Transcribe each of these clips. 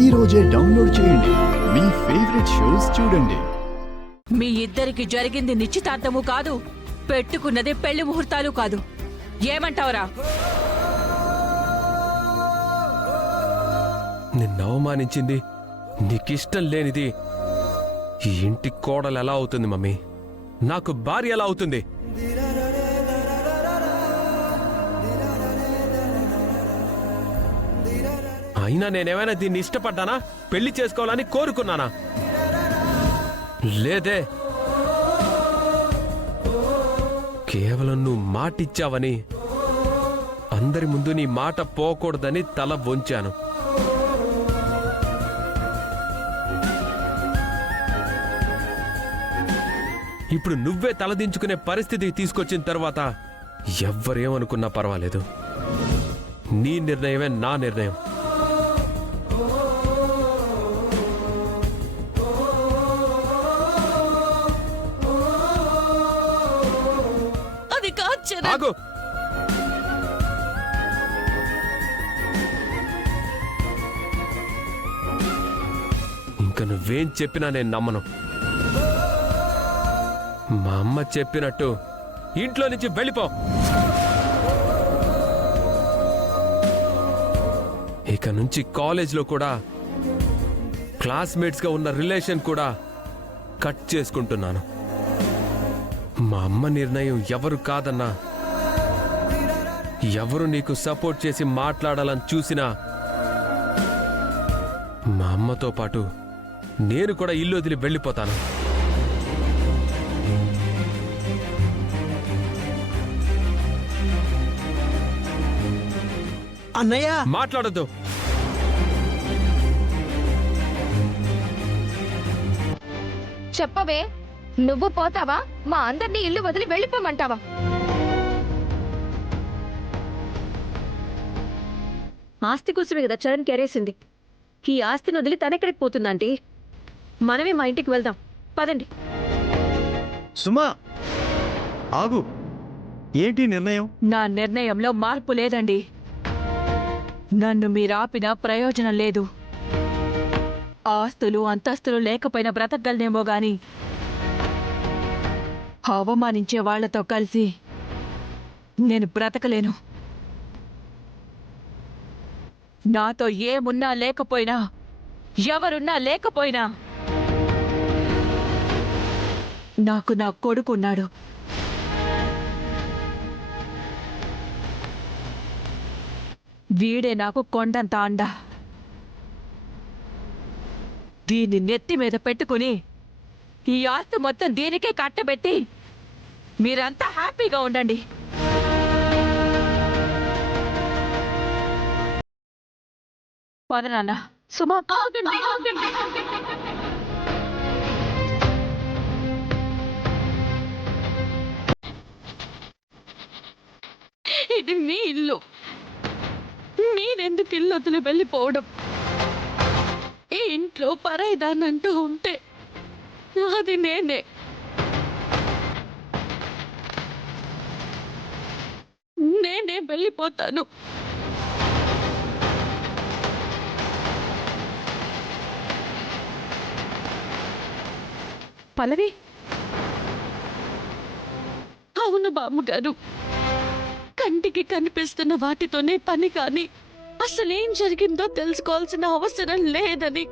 ఈ రోజే డౌన్లోడ్ చేయండి. మీ ఫేవరెట్ షోస్ చూడండి. మీ ఇద్దరికి జరిగింది నిశ్చితార్థము కాదు, పెట్టుకున్నది పెళ్లి ముహూర్తాలు కాదు. ఏమంటావురా? నిన్ను అవమానించింది, నీకిష్టం లేనిది ఈ ఇంటి కోడలు ఎలా అవుతుంది మమ్మీ? నాకు భార్య ఎలా అవుతుంది? అయినా నేనేమైనా దీన్ని ఇష్టపడ్డానా? పెళ్లి చేసుకోవాలని కోరుకున్నానా? లేదే. కేవలం నువ్వు మాటిచ్చావని, అందరి ముందు నీ మాట పోకూడదని తల వంచాను. ఇప్పుడు నువ్వే తలదించుకునే పరిస్థితికి తీసుకొచ్చిన తర్వాత ఎవ్వరేమనుకున్నా పర్వాలేదు. నీ నిర్ణయమే నా నిర్ణయం. అది కాదు. ఆగు. ఇంకా నువ్వేం చెప్పినా నేను నమ్మను. మా అమ్మ చెప్పినట్టు ఇంట్లో నుంచి వెళ్ళిపో. ఇక నుంచి కాలేజ్లో కూడా క్లాస్మేట్స్గా ఉన్న రిలేషన్ కూడా కట్ చేసుకుంటున్నాను. మా అమ్మ నిర్ణయం ఎవరు కాదన్నా, ఎవరు నీకు సపోర్ట్ చేసి మాట్లాడాలని చూసినా మా అమ్మతో పాటు నేను కూడా ఇల్లు వదిలి వెళ్ళిపోతాను. అన్నయ్య మాట్లాడద్దు. చెప్పవే, నువ్వు పోతావా? మా అందరినీ ఇల్లు వదిలి వెళ్ళిపోమంటావా? ఆస్తి కోసమే కదా చరణ్ కెరేసింది. ఈ ఆస్తిని వదిలి తనెక్కడికి పోతుందంటే మనమే మా ఇంటికి వెళ్దాం, పదండి. సుమా, ఆగు. ఏంటి నిర్ణయం? నా నిర్ణయంలో మార్పు లేదండి. నన్ను మీరాపినా ప్రయోజనం లేదు. ఆస్తులు అంతస్తులు లేకపోయినా బ్రతకగలనేమో గాని అవమానించే వాళ్లతో కలిసి నేను బ్రతకలేను. నాతో ఏమున్నా లేకపోయినా, ఎవరున్నా లేకపోయినా, నాకు నా కొడుకున్నాడు. వీడే నాకు కొండంత అండ. దీన్ని నెత్తి మీద పెట్టుకుని ఈ ఆస్తి మొత్తం దీనికే కట్టబెట్టి మీరంతా హ్యాపీగా ఉండండి. పద నాన్న. సుమా, ఇది మీ ఇల్లు. మీరెందుకు ఇల్లు వదిలి వెళ్ళిపోవడం? ఈ ఇంట్లో పరాయిదాన్నంటూ ఉంటే అది నేనే. నేనే వెళ్ళిపోతాను. పల్లవి, అవును బామ్మగారు, కంటికి కనిపిస్తున్న వాటితోనే పని కాని అసలేం జరిగిందో తెలుసుకోవాల్సిన అవసరం లేదని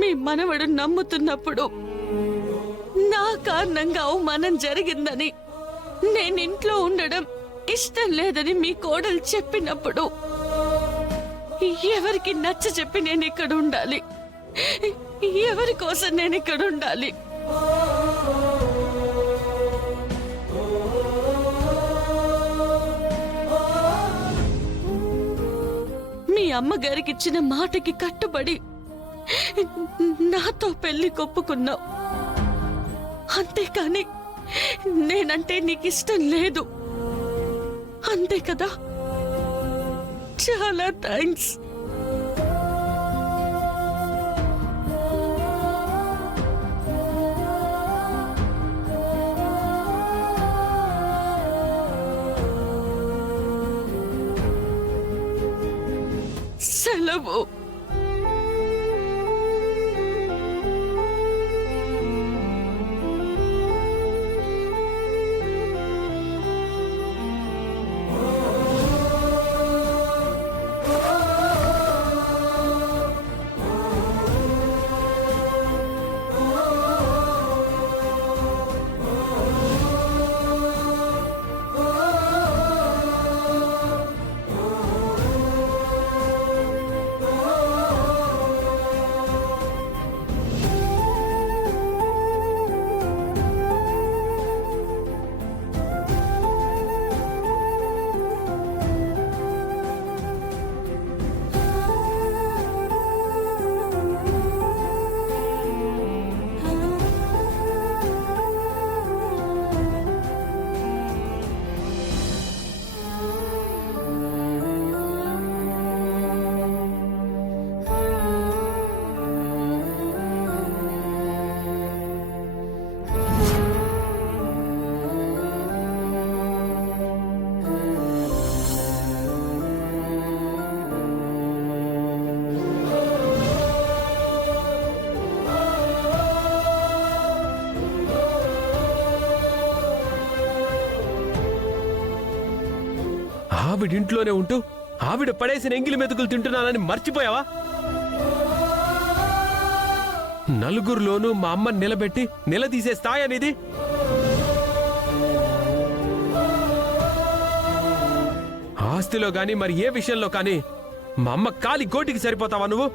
మీ మనవడు నమ్ముతున్నప్పుడు, నా కారణంగా అవమానం జరిగిందని, నేనింట్లో ఉండడం ఇష్టం లేదని మీ కోడలు చెప్పినప్పుడు ఎవరికి నచ్చ చెప్పి నేను ఇక్కడ ఉండాలి? ఎవరి కోసం నేను ఇక్కడ ఉండాలి? మీ అమ్మగారికి ఇచ్చిన మాటకి కట్టుబడి నాతో పెళ్లి కొప్పుకున్నావు. అంతేకాని నేనంటే నీకు ఇష్టం లేదు, అంతే కదా? చాలా థ్యాంక్స్. సెలవు. ఆవిడింట్లోనే ఉంటూ ఆవిడ పడేసిన ఎంగిలి మెతుకులు తింటున్నానని మర్చిపోయావా? నలుగురిలోనూ మా అమ్మని నిలబెట్టి నిలదీసే స్థాయి అనేది ఆస్తిలో గాని మరి ఏ విషయంలో కానీ మా అమ్మ కాలి గోటికి సరిపోతావా నువ్వు?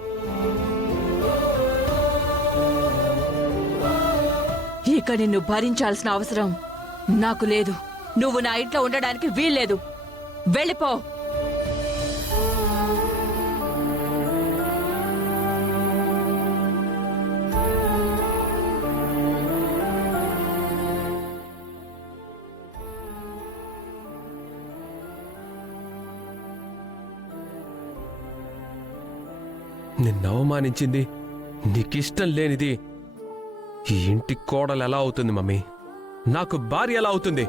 ఇక నిన్ను భరించాల్సిన అవసరం నాకు లేదు. నువ్వు నా ఇంట్లో ఉండడానికి వీల్లేదు. వెళ్ళిపో. నిన్ను అవమానించింది, నీకిష్టం లేనిది ఈ ఇంటి కోడలు ఎలా అవుతుంది మమ్మీ? నాకు భార్య ఎలా అవుతుంది?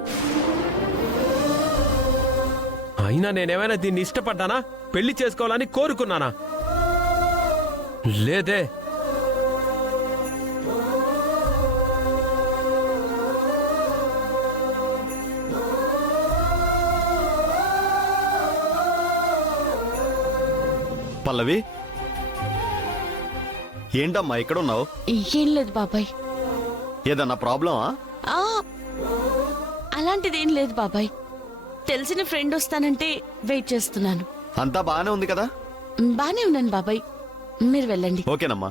అయినా నేనేమైనా దీన్ని ఇష్టపడ్డానా? పెళ్లి చేసుకోవాలని కోరుకున్నానా? లేదే. పల్లవి, ఏంటమ్మా ఇక్కడ ఉన్నావు? ఏం లేదు బాబాయ్. ఏదన్నా ప్రాబ్లమా? ఆ, అలాంటిదేం లేదు బాబాయ్. తెలిసిన ఫ్రెండ్ వస్తానంటే వెయిట్ చేస్తున్నాను. అంతా బాగానే ఉంది కదా? బానే ఉన్నాను బాబాయ్, మీరు వెళ్ళండి. ఓకేనమ్మా.